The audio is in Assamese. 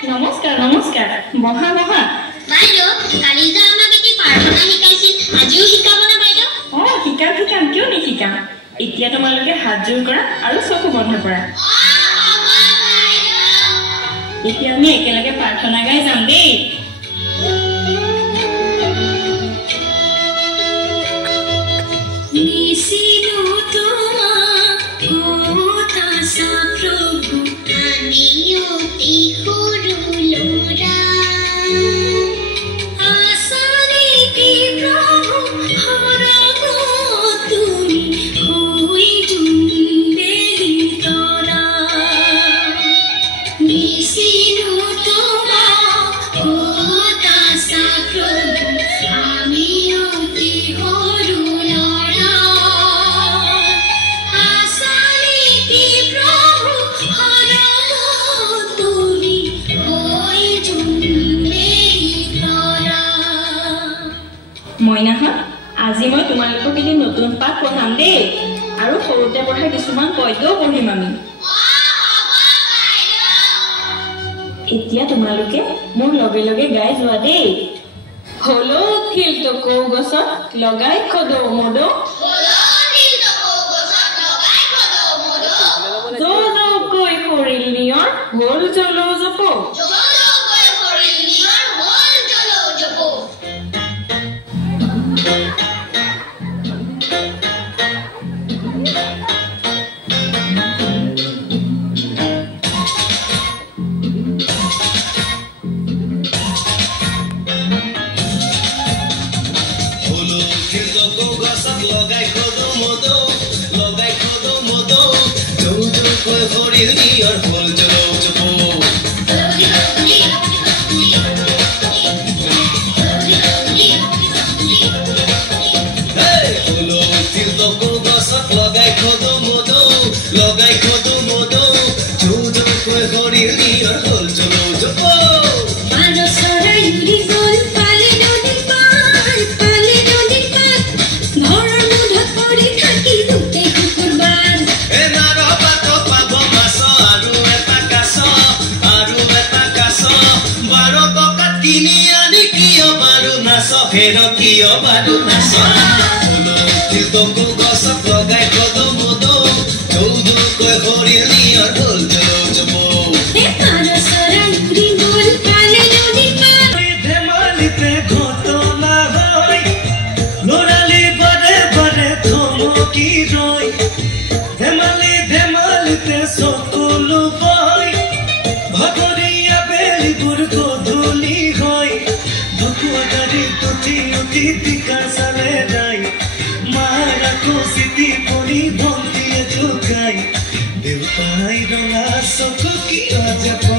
নমস্কাৰ নমস্কাৰ বহা বহা বাইদেউ কালি যে আমাক এটি প্ৰাৰ্থনা শিকাইছিল আজিও শিকাব না বাইদেউ শিকাম শিকাম কিয় নিশিকাম এতিয়া তোমালোকে হাত জোৰ কৰা আৰু চকু বন্ধ কৰা এতিয়া আমি একেলগে প্ৰাৰ্থনা গাই যাম দেই মইনাহত আজি মই তোমালোকক এটি নতুন পাঠ পঢ়াম দেই আৰু সৰুতে পঢ়া কিছুমান পদ্যও পঢ়িম আমি এতিয়া তোমালোকে মোৰ লগে লগে গাই যোৱা দেই হলো উঠিল টকৌ গছত লগাই খদৌ মদৌ জৌকৈ কৰিল নিয়ৰ হ'ল জলৌ জপৌ Deus pai, dona, socorro que